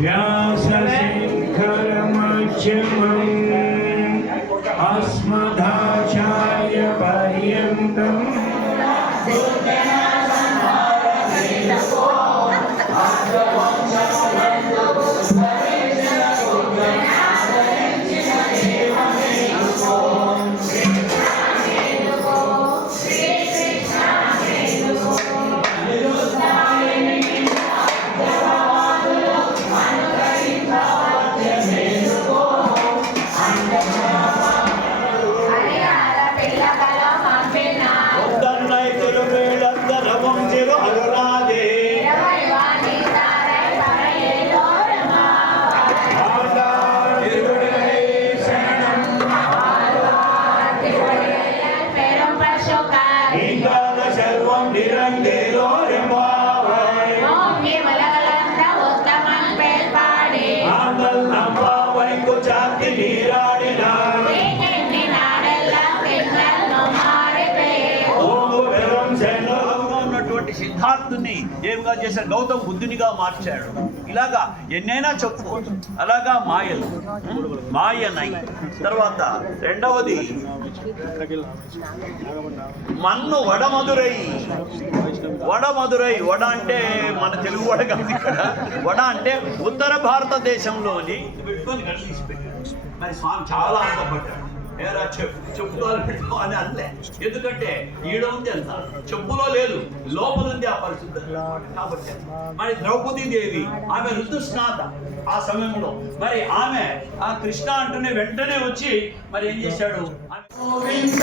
व्यासशङ्करमाच्यमम् अस्मदाचार्यपर्यन्तम् Thank you. நீங்காத செல்வம் நிறைந்தேலோரெம்பாவாய் நாங்கள் நம்பாவை குச்சாத்தி நீராடினார் ఓము వెరం సెన్నలుగా ఉన్నటువంటి సిద్ధార్థుని ఏమిగా చేశాడు గౌతమ్ బుద్ధునిగా మార్చాడు ఇలాగా ఎన్నైనా చెప్పుకోవచ్చు. అలాగా మాయలు. మాయనై తర్వాత రెండవది మన్ను వడమధురై. వడమధురై వడ అంటే మన తెలుగు వడ కాదు ఇక్కడ. వడ అంటే ఉత్తర భారతదేశంలోని పెట్టుకొని మరి స్వామి చాలా ఆనందపడ్డాడు. ఏరా చెప్పు? చెప్పుకోవాలి పెట్టుకో అని అనలే. ఎందుకంటే ఈడ ఉంది అంత. చెప్పులో లేదు. లోపల ఉంది ఆ పరిశుద్ధ కాబట్టి మరి ద్రౌపది దేవి ఆమె ఋతుస్నాత ఆ సమయంలో. మరి ఆమె ఆ కృష్ణ అంటూనే వెంటనే వచ్చి మరి ఏం చేశాడు? గోవింద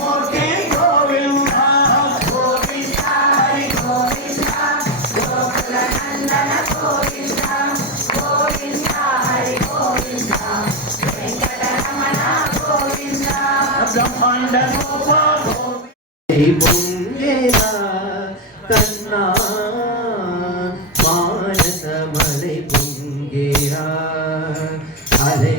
கண்ணா மானச மலை பொங்கேரா அலை